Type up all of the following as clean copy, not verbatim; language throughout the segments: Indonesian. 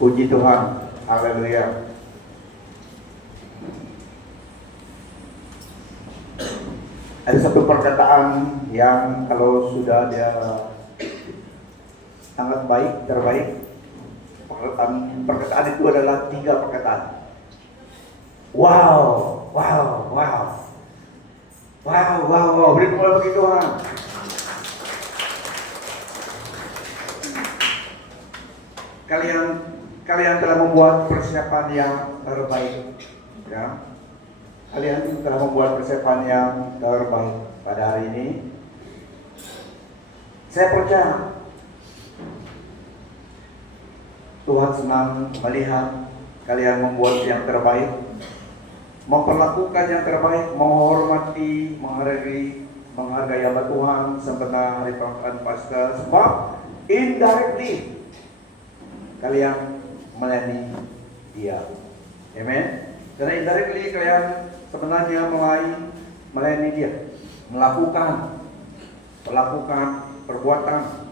Puji Tuhan, haleluya. Ada satu perkataan yang kalau sudah dia sangat baik, terbaik, perkataan itu adalah 3 perkataan. Wow, wow, wow. Wow, wow, wow. Beri tepuk bagi Tuhan. Kalian telah membuat persiapan yang terbaik, ya. Kalian telah membuat persiapan yang terbaik pada hari ini. Saya percaya Tuhan senang melihat kalian membuat yang terbaik, memperlakukan yang terbaik, menghormati, menghargai hamba Tuhan sempena hari perayaan Paskah, sebab indirectly kalian melayani Dia. Amen. Karena indirectly kalian sebenarnya melayani Dia, melakukan perbuatan.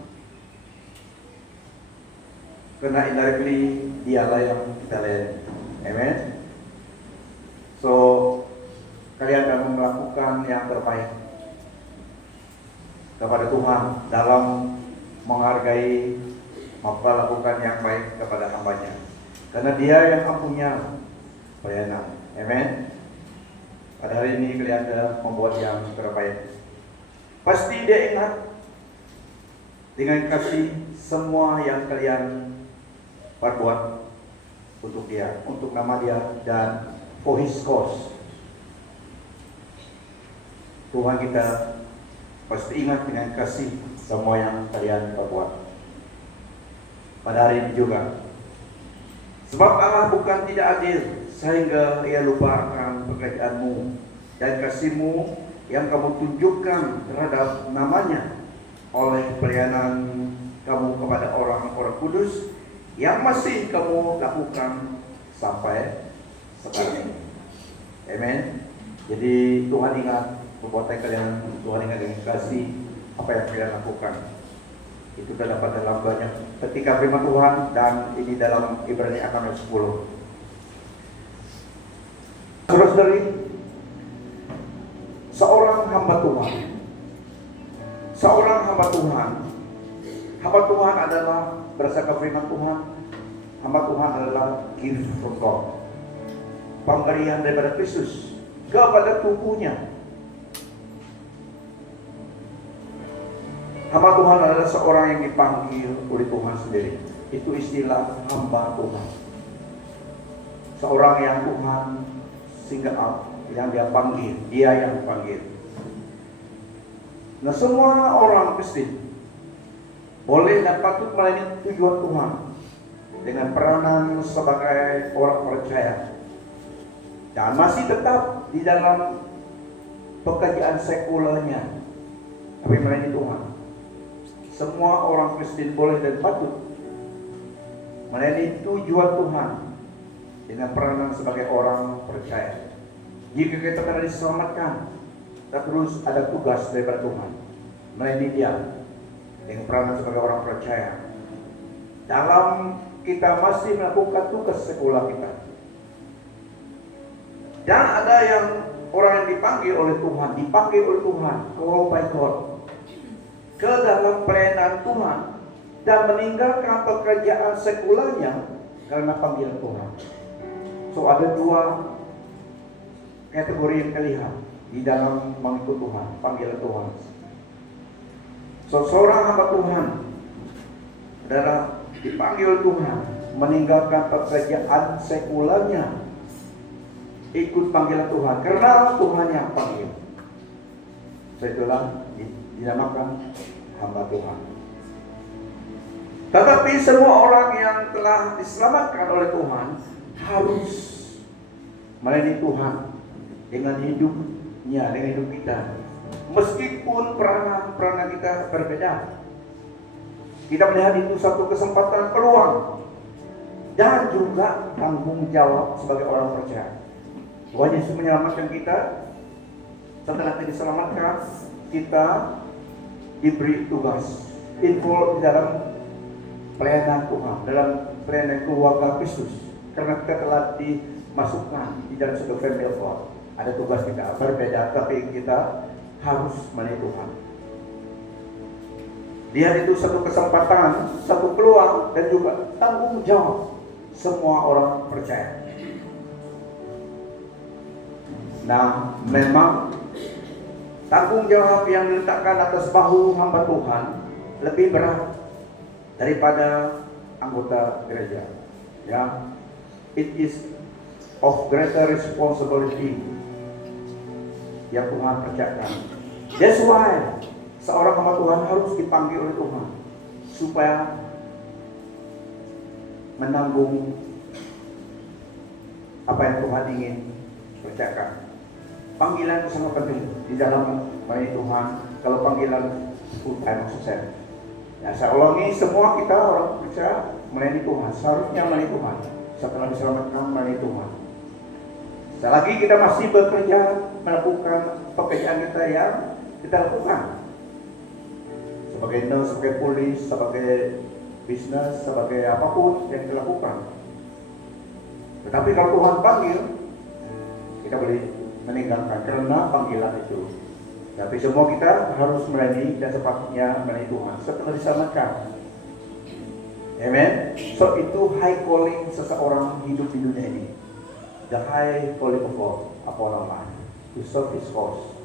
Karena indirectly Dialah yang kita layani. Amen. So kalian akan melakukan yang terbaik kepada Tuhan dalam menghargai, melakukan yang baik kepada hambanya. Karena Dia yang punya pelayanan. Amen. Pada hari ini kalian telah membuat yang terbaik. Pasti Dia ingat dengan kasih semua yang kalian perbuat untuk Dia, untuk nama Dia, dan for His cause. Tuhan kita pasti ingat dengan kasih semua yang kalian perbuat pada hari ini juga. Sebab Allah bukan tidak adil sehingga Ia lupa akan pekerjaanmu dan kasihmu yang kamu tunjukkan terhadap namanya oleh pelayanan kamu kepada orang-orang kudus yang masih kamu lakukan sampai sekarang ini. Amen. Jadi Tuhan ingat perbuatan kalian, Tuhan ingat dengan kasih apa yang kalian lakukan. Itu terdapat dalam banyak ketika firman Tuhan, dan ini dalam Ibrani 10. Saudara-saudari, seorang hamba Tuhan adalah berdasarkan firman Tuhan. Hamba Tuhan adalah gift from God, pemberian daripada Kristus kepada tubuhnya. Hamba Tuhan adalah seorang yang dipanggil oleh Tuhan sendiri. Itu istilah hamba Tuhan. Seorang yang Tuhan single out, yang Dia panggil, Dia yang panggil. Nah, semua orang Kristen boleh dan patut melayani tujuan Tuhan dengan peranan sebagai orang percaya, dan masih tetap di dalam pekerjaan sekulernya, tapi melayani Tuhan. Semua orang Kristen boleh dan patut melayani tujuan Tuhan dengan peranan sebagai orang percaya. Jika kita telah diselamatkan, kita terus ada tugas daripada Tuhan, melayani Dia dengan peranan sebagai orang percaya. Dalam kita masih melakukan tugas sekolah kita. Dan ada yang orang yang dipanggil oleh Tuhan, called by God, ke dalam pelayanan Tuhan dan meninggalkan pekerjaan sekulernya karena panggilan Tuhan. So ada 2 kategori yang terlihat di dalam mengikut Tuhan, panggilan Tuhan. So seorang hamba Tuhan adalah dipanggil Tuhan, meninggalkan pekerjaan sekulernya, ikut panggilan Tuhan karena Tuhan yang panggil. So itulah dinamakan hamba Tuhan. Tetapi semua orang yang telah diselamatkan oleh Tuhan harus melayani Tuhan dengan hidupnya, dengan hidup kita. Meskipun peranan kita berbeda, kita melihat itu satu kesempatan, peluang, dan juga tanggung jawab sebagai orang percaya. Tuhan Yesus menyelamatkan kita. Setelah kita diselamatkan, kita diberi tugas, involved di dalam pelayanan Tuhan, dalam pelayanan keluarga Kristus. Karena kita telah dimasukkan di dalam satu family of God. Ada tugas kita berbeda, tapi kita harus melayani Tuhan. Lihat itu satu kesempatan, satu peluang, dan juga tanggung jawab semua orang percaya. Nah, memang tanggung jawab yang diletakkan atas bahu hamba Tuhan lebih berat daripada anggota gereja. Ya, it is of greater responsibility yang Tuhan percayakan. That's why seorang hamba Tuhan harus dipanggil oleh Tuhan supaya menanggung apa yang Tuhan ingin percayakan. Panggilan sangat penting di dalam melayani Tuhan. Kalau panggilan full time maksud saya. Ya, saya ulangi, semua kita orang percaya melayani Tuhan, seharusnya melayani Tuhan. Setelah diselamatkan melayani Tuhan. Sekali lagi kita masih bekerja melakukan pekerjaan kita yang kita lakukan. Sebagai nurse, sebagai polis, sebagai bisnis, sebagai apapun yang kita lakukan. Tetapi kalau Tuhan panggil, kita boleh meninggalkan karena panggilan itu. Tapi semua kita harus melayani dan sepatutnya melayani Tuhan setelah diselamatkan. Amen. So itu high calling seseorang hidup di dunia ini. The high calling of God upon our life to serve His cause.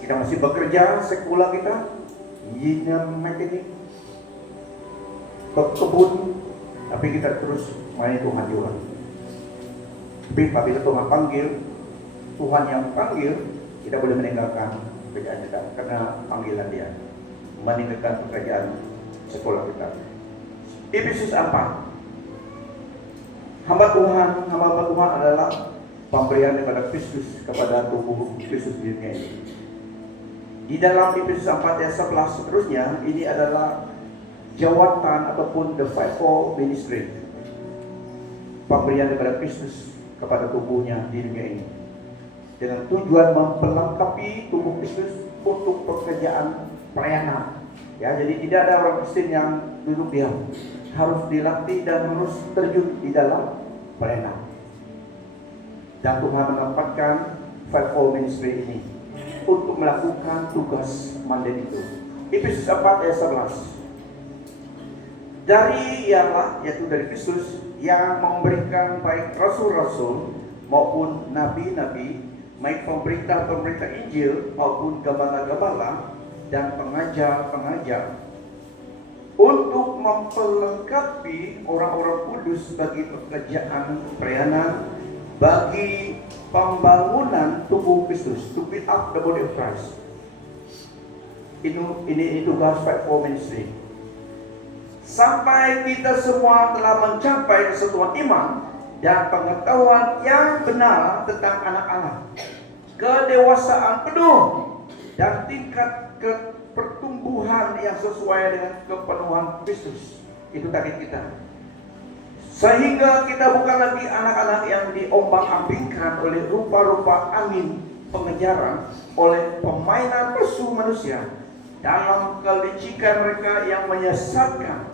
Kita masih bekerja sekolah kita, engineer, mekanik, kebun, tapi kita terus melayani Tuhan juga. Tapi apabila Tuhan panggil, Tuhan yang panggil, kita boleh meninggalkan pekerjaan kita karena panggilan Dia, meninggalkan pekerjaan sekolah kita. Efesus 4. Hamba Tuhan adalah pemberian daripada Kristus kepada tubuh Kristus di dunia ini. Di dalam Efesus 4 ayat 11 seterusnya, ini adalah jawatan ataupun the fivefold ministry, pemberian daripada Kristus kepada tubuhnya di dunia ini, dengan tujuan memperlengkapi tubuh Kristus untuk pekerjaan pelayanan. Ya, jadi tidak ada orang Kristen yang duduk diam, harus dilatih dan harus terjun di dalam pelayanan. Dan Tuhan menempatkan fivefold ministry ini untuk melakukan tugas mandat itu. Efesus 4 ayat 11. Dari ialah, yaitu dari Kristus, yang memberikan baik rasul-rasul maupun nabi-nabi, baik pemberita-pemberita Injil maupun gembala-gembala dan pengajar-pengajar, untuk memperlengkapi orang-orang kudus bagi pekerjaan pelayanan, bagi pembangunan tubuh Kristus, to build up the body of Christ. Ini tugas fivefold ministry. Sampai kita semua telah mencapai kesatuan iman dan pengetahuan yang benar tentang anak Allah, kedewasaan penuh dan tingkat pertumbuhan yang sesuai dengan kepenuhan Kristus. Itu target kita. Sehingga kita bukan lagi anak-anak yang diombang-ambingkan oleh rupa-rupa angin pengejaran, oleh permainan nafsu manusia dalam kelicikan mereka yang menyesatkan,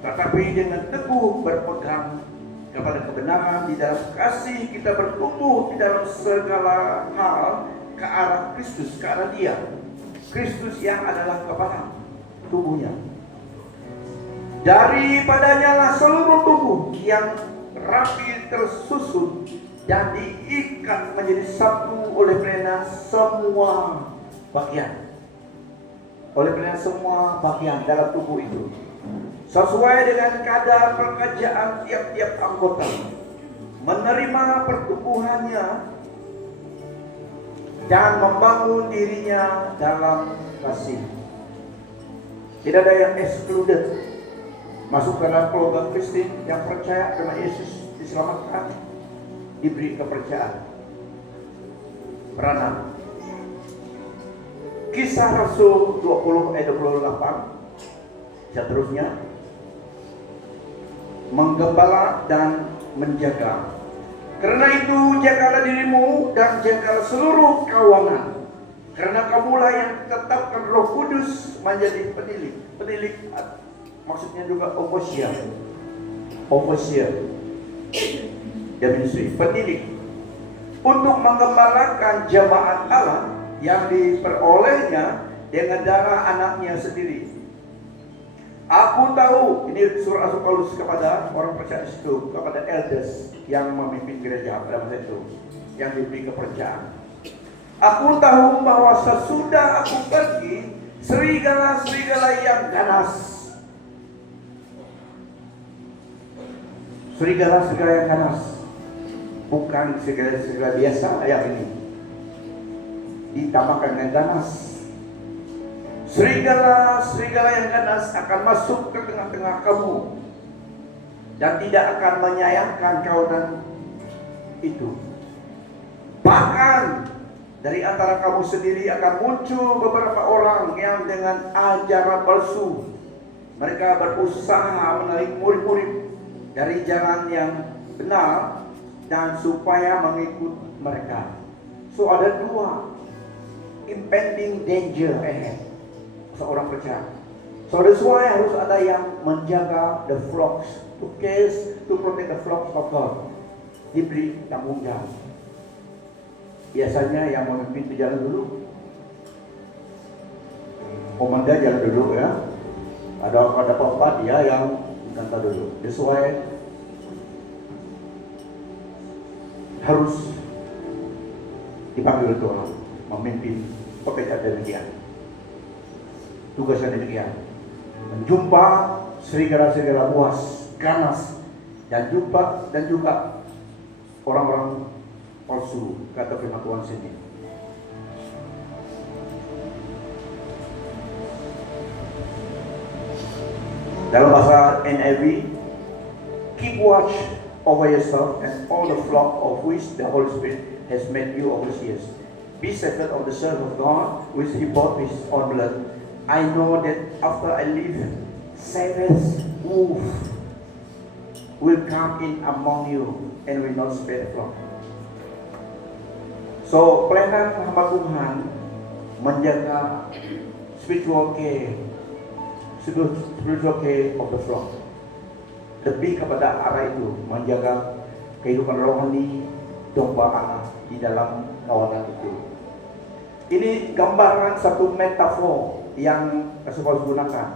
tetapi dengan teguh berpegang kepada kebenaran di dalam kasih, kita bertumbuh di dalam segala hal ke arah Kristus, ke arah Dia, Kristus yang adalah kepala tubuhnya. Daripadanya lah seluruh tubuh yang rapi tersusun dan diikat menjadi satu oleh pelayanan semua bagian. Oleh pelayanan semua bagian dalam tubuh itu, sesuai dengan kadar pekerjaan tiap-tiap anggota, menerima pertumbuhannya dan membangun dirinya dalam kasih. Tidak ada yang excluded. Masuk ke dalam keluarga Kristen yang percaya karena Yesus diselamatkan, diberi kepercayaan. Peranan. Kisah Rasul 20 ayat 28. Seterusnya, menggembala dan menjaga. Karena itu jagalah dirimu dan jagalah seluruh kawangan. Karena kamulah yang tetapkan Roh Kudus menjadi penilik maksudnya juga overseer, dan ministry, pendidik, untuk mengembalakan jemaat Allah yang diperolehnya dengan darah anaknya sendiri. Aku tahu, ini surat Rasul Paulus kepada orang percaya itu, kepada elders yang memimpin gereja pada masa itu, yang diberi kepercayaan. Aku tahu bahwa sesudah aku pergi, serigala-serigala yang ganas, serigala-serigala yang ganas, bukan serigala-serigala biasa yang ini, ditambahkan dengan ganas. Serigala-serigala yang ganas akan masuk ke tengah-tengah kamu dan tidak akan menyayangkan kawanan itu. Bahkan dari antara kamu sendiri akan muncul beberapa orang yang dengan ajaran palsu. Mereka berusaha menarik murid-murid dari jalan yang benar dan supaya mengikut mereka. So ada dua impending danger ahead seorang percaya. So that's why harus ada yang menjaga the flocks, to protect the flocks of God. Diberi tanggung jawab. Biasanya yang memimpin itu jalan dulu, komandan jalan dulu ya. Ada apa dia yang kata dulu. That's why harus dipanggil Tuhan memimpin pekerjaan demikian. Tugasnya demikian, menjumpa serigala-serigala buas, ganas, dan juga orang-orang palsu, kata firman Tuhan sini. Dalam bahasa NIV, keep watch over yourself and all the flock of which the Holy Spirit has made you overseers. Be servant of the servant of God, which He bought with His own blood. I know that after I leave, savage wolves will come in among you and will not spare the flock. So, pelayanan hamba Tuhan menjaga spiritual care of the flock. Lebih kepada arah itu, menjaga kehidupan rohani domba Allah di dalam kawanan itu. Ini gambaran satu metafor yang Rasul Paulus gunakan.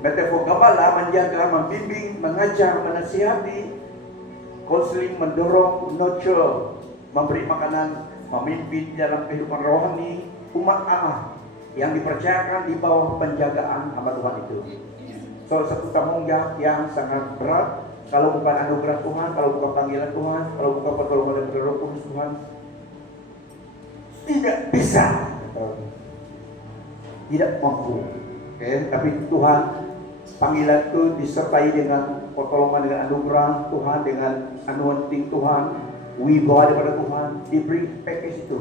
Metafor gembala menjaga, membimbing, mengajar, menasihati, konseling, mendorong, nurture, memberi makanan, memimpin dalam kehidupan rohani umat Allah yang dipercayakan di bawah penjagaan hamba Tuhan itu. So, satu tanggung jawab yang sangat berat. Kalau bukan anugerah Tuhan, kalau bukan panggilan Tuhan, kalau bukan pertolongan dari Roh Kudus Tuhan, tidak bisa, tidak mampu. Tapi Tuhan, panggilan itu disertai dengan pertolongan, dengan anugerah Tuhan, dengan anointing Tuhan, wibawa daripada Tuhan, diberi package itu.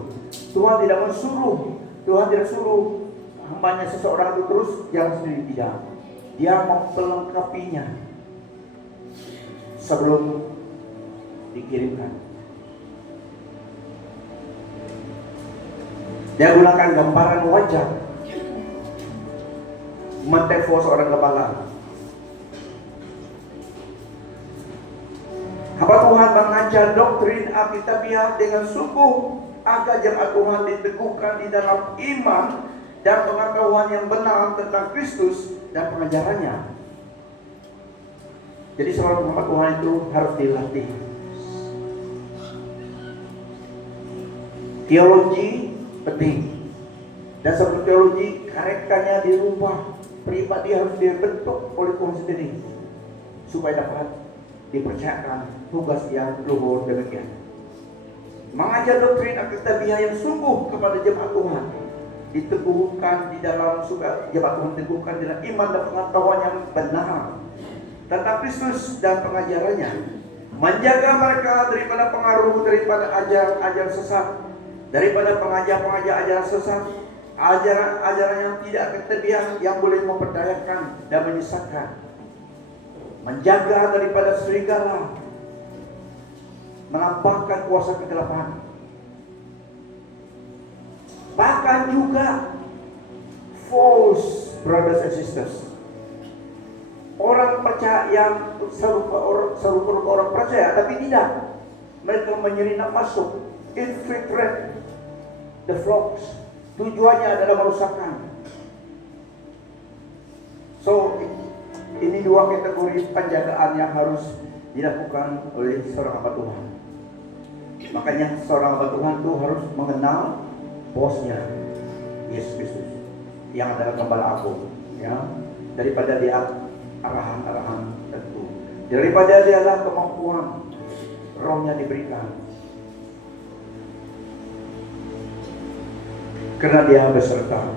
Tuhan tidak mensuruh, Tuhan tidak suruh hambanya seseorang itu terus jalan sendiri, tidak. Dia memperlengkapinya sebelum dikirimkan. Dia gunakan gambaran wajah, metafor seorang gembala. Hamba Tuhan mengajar doktrin Alkitabiah dengan sungguh agar jemaat Tuhan diteguhkan di dalam iman dan pengetahuan yang benar tentang Kristus dan pengajarannya. Jadi seorang hamba Tuhan itu harus dilatih. Teologi penting. Dan sebelum teologi, karakternya dirubah. Pribadi harus dibentuk oleh Tuhan sendiri supaya dapat dipercayakan tugas yang luhur demikian. Mengajar doktrin Alkitabiah yang sungguh kepada jemaat Tuhan, diteguhkan di dalam surga, jemaat Tuhan diteguhkan dalam iman dan pengetahuan yang benar tentang Kristus dan pengajarannya, menjaga mereka daripada pengaruh, daripada ajaran sesat, daripada pengajar-pengajar ajaran sesat, ajaran yang tidak Alkitabiah yang boleh memperdayakan dan menyesatkan, menjaga daripada serigala, menampakkan kuasa kegelapan, bahkan juga false brothers and sisters orang percaya yang serupa orang percaya, tapi tidak. Mereka menyelinap masuk, infiltrate the flocks. Tujuannya adalah merusakkan. So, ini dua kategori penjagaan yang harus dilakukan oleh seorang hamba Tuhan. Makanya seorang hamba Tuhan itu harus mengenal bosnya, Yesus Kristus, yang adalah gembala agung, ya. Daripada dia arahan-arahan tentu, daripada dialah kemampuan rohnya diberikan, karena dia beserta.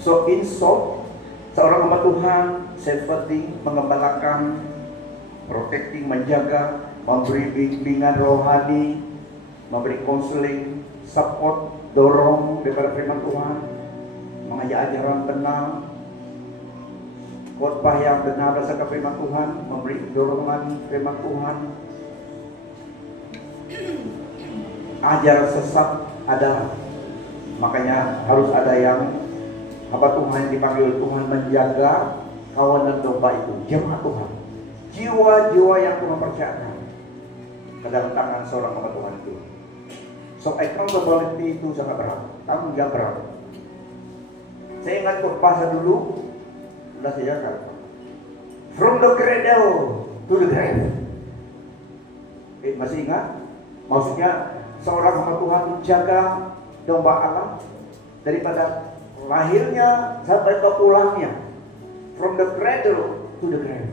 So in short, seorang hamba Tuhan shepherding, mengembalakan, protecting, menjaga, memberi bimbingan rohani, memberi counseling, support, dorong daripada firman Tuhan, mengajak ajaran benar, khotbah yang benar berdasarkan firman Tuhan, memberi dorongan firman Tuhan. Ajar sesat ada, makanya harus ada yang hamba Tuhan yang dipanggil Tuhan menjaga kawanan domba itu, jemaat Tuhan, jiwa-jiwa yang Tuhan percayakan ke dalam tangan seorang hamba Tuhan itu. So accountability itu sangat berat, tanggung jawab berat. Saya ingat bahasa dulu, sudah saya katakan, from the cradle to the grave. Masih ingat? Maksudnya seorang hamba Tuhan menjaga domba Allah daripada lahirnya sampai ke pulangnya, from the cradle to the grave.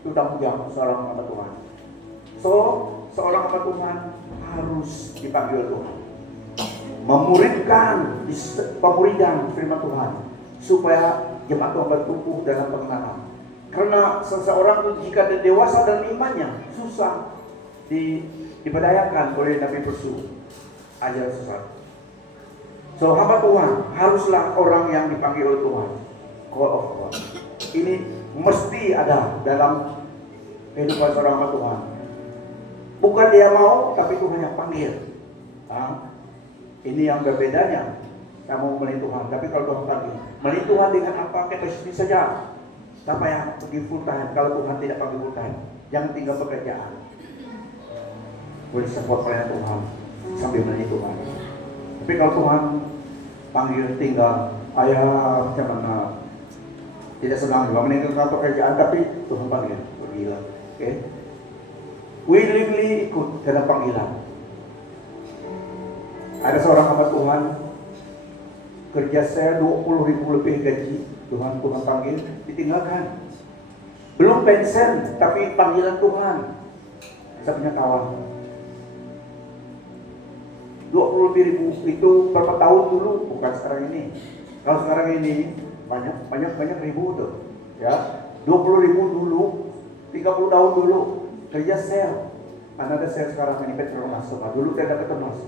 Itu tanggung jawab seorang hamba Tuhan. So, seorang hamba Tuhan harus dipanggil Tuhan, memuridkan pemuridan firman Tuhan, supaya jemaat Tuhan bertumbuh dalam pengenalan. Karena seseorang itu jika dewasa dalam imannya, susah diberdayakan oleh Nabi palsu, ajaran sesat. So hamba Tuhan haruslah orang yang dipanggil oleh Tuhan, call of God. Ini mesti ada dalam kehidupan seorang hamba Tuhan. Bukan dia mau, tapi Tuhan yang panggil. Ini yang berbedanya. Kamu melayani Tuhan, tapi kalau Tuhan panggil, melayani Tuhan dengan apa kapasitas saja. Siapa yang pergi full time? Kalau Tuhan tidak panggil full time, jangan tinggal pekerjaan. Boleh support pelayanan Tuhan sambil melayani Tuhan. Tapi kalau Tuhan panggil tinggal, ayah macam mana? Tidak senang juga meninggalkan pekerjaan, tapi Tuhan panggil, pergilah. Oke? Willingly ikut dalam panggilan. Ada seorang hamba Tuhan, kerja saya 20.000 lebih gaji, Tuhan panggil, ditinggalkan. Belum pensiun, tapi panggilan Tuhan. Saya punya kawan, 20.000 itu berapa tahun dulu, bukan sekarang ini. Kalau sekarang ini banyak ribu tuh, ya. 20.000 dulu, 30 tahun dulu kerja sel. Ada sel sekarang ini Petronas, dulu tidak Petronas.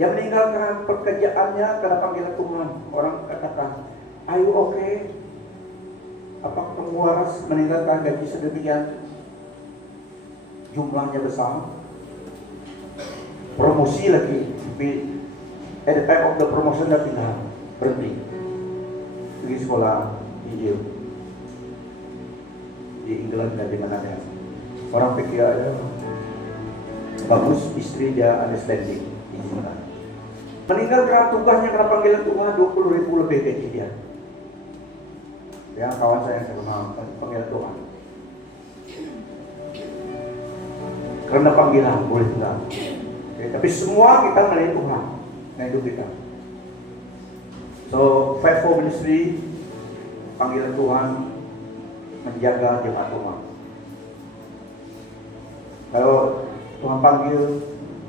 Yang meninggalkan pekerjaannya karena panggilan Tuhan. Orang katakan, are you okay? Apakah kamu waras meninggalkan gaji sedemikian? Jumlahnya besar. Promosi lagi. At the time of the promotion dah pindah, berhenti. Pergi sekolah Injil di England dan di mana ya. Orang pikir ada bagus, istri dia understanding. Meninggalkan tugasnya karena panggilan Tuhan, 20.000 lebih gaji dia. Ya, kawan saya yang saya kenal, panggilan Tuhan. Karena panggilan boleh enggak. Oke, tapi semua kita melayani Tuhan, nah hidup kita. So, faithful ministry, panggilan Tuhan, menjaga jemaat Tuhan. Kalau Tuhan panggil,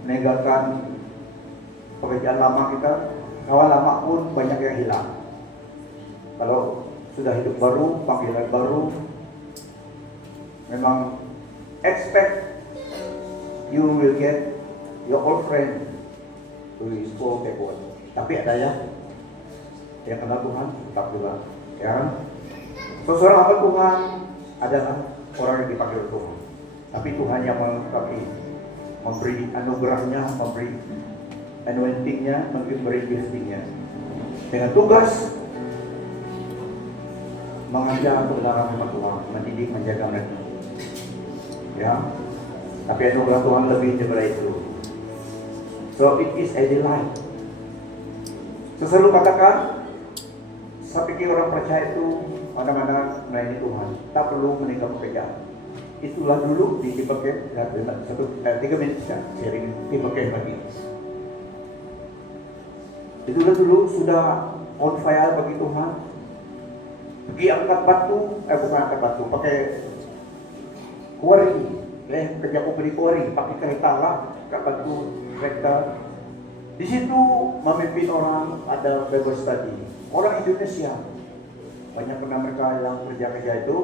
meninggalkan pekerjaan lama kita, kawan lama pun banyak yang hilang. Kalau sudah hidup baru, panggilan baru, memang expect you will get your old friend who is full backward. Tapi ada yang kenal Tuhan, tetap juga. Ya, seorang hamba Tuhan adalah orang yang dipanggil Tuhan. Tapi Tuhan yang melengkapi, memberi anugerahnya, memberi anointingnya, memberi giftingnya dengan tugas mengajar kebenaran firman Tuhan, mendidik, menjaga mereka. Ya, tapi anugerah Tuhan lebih daripada itu. So it is a delight. Saya selalu katakan, saya pikir orang percaya itu mana-mana melayani Tuhan, tak perlu meninggal pekerjaan. Itulah dulu di Tipe-Camp, 3 menit saja sharing Tipe-Camp lagi. Itulah dulu sudah on fire bagi Tuhan. Pergi angkat batu, bukan angkat batu, pakai kuari, kerja beli kuari, pakai kereta lah, angkat batu, kereta. Di situ memimpin orang, ada Bible study. Orang Indonesia, banyak pernah mereka yang kerja itu,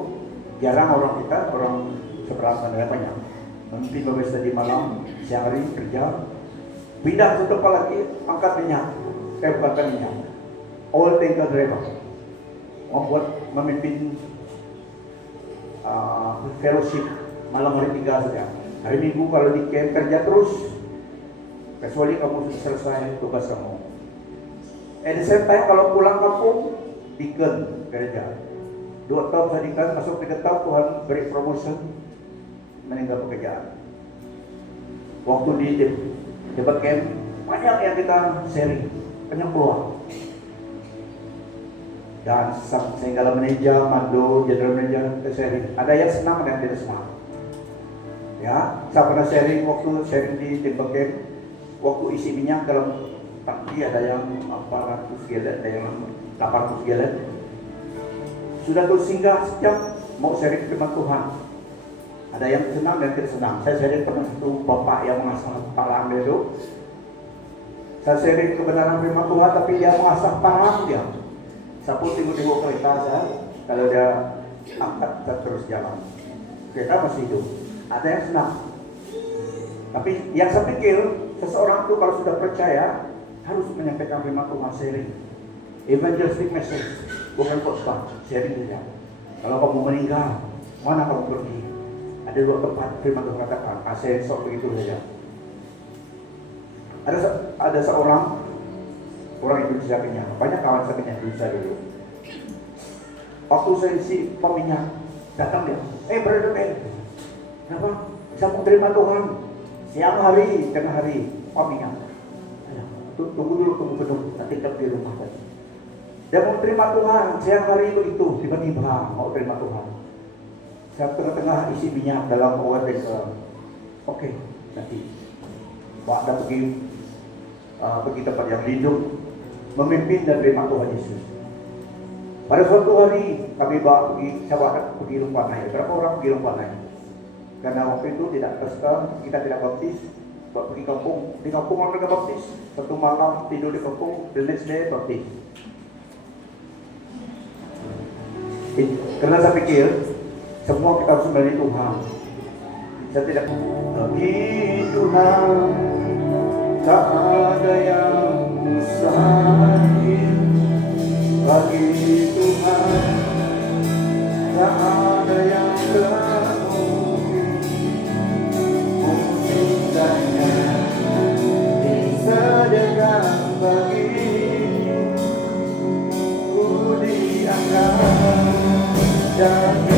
jarang orang kita, orang seberang sana banyak. Memimpin Bible study malam, siang hari kerja, pindah ke tempat lagi, angkat minyak, bukan minyak, oil tanker driver, membuat memimpin fellowship malam hari 3 saja. Hari Minggu kalau di camp kerja terus, kecuali kamu sudah selesai tugas kamu. At the same time kalau pulang kampung, deacon kerja. 2 tahun saya deacon, masuk 3 tahun Tuhan beri promotion, meninggal pekerjaan. Waktu di debat camp, banyak yang kita sharing, banyak keluar. Dan segala manajer, mando, general manager kita sharing. Ada yang senang, ada yang tidak senang. Ya, saya pernah sharing waktu sharing di debat camp. Waktu isi minyak dalam tangki ada yang 400 gallon, ada yang 800 gallon. Sudah tersinggah sejam mau sharing firman Tuhan. Ada yang senang dan tidak senang. Saya sharing pernah satu bapak yang mengasah kepala itu. Saya sharing kebenaran firman Tuhan tapi dia mengasah parang dia. Saya pun tengok kereta saya, kalau dia angkat terus jalan. Kereta masih hidup. Ada yang senang. Tapi yang saya pikir seseorang itu kalau sudah percaya harus menyampaikan firman Tuhan, sharing evangelistic message, bukan khotbah, sharing saja. Kalau kamu meninggal, mana kamu pergi? Ada 2 tempat firman Tuhan katakan, saya sok begitu saja. Ada seorang orang Indonesia Kenya, banyak kawan saya Kenya dulu. Waktu saya isi peminyak, datang dia, brother Ben, kenapa? Saya mau terima Tuhan. Siang hari, tengah hari, peminyak. Tunggu dulu, tunggu penuh, nanti tetap di rumah tadi. Dia mau terima Tuhan, siang hari itu, tiba-tiba mau terima Tuhan. Saya tengah-tengah isi minyak dalam oil tanker. Oke, nanti Pak dah pergi tempat yang lindung, memimpin dan terima Tuhan Yesus. Pada suatu hari kami pergi Lumpanai. Berapa orang pergi Lumpanai? Karena waktu itu tidak Kristen, kita tidak baptis. Pergi kampung, di kampung orang mereka baptis. Satu malam tidur di kampung, the next day baptis. Karena saya pikir semua kita harus melalui Tuhan. Saya tidak bagi Tuhan tak ada yang mustahil. Bagi Tuhan tak ada yang tak mungkin. Mungkinkannya disediakan bagi ku diangkat dan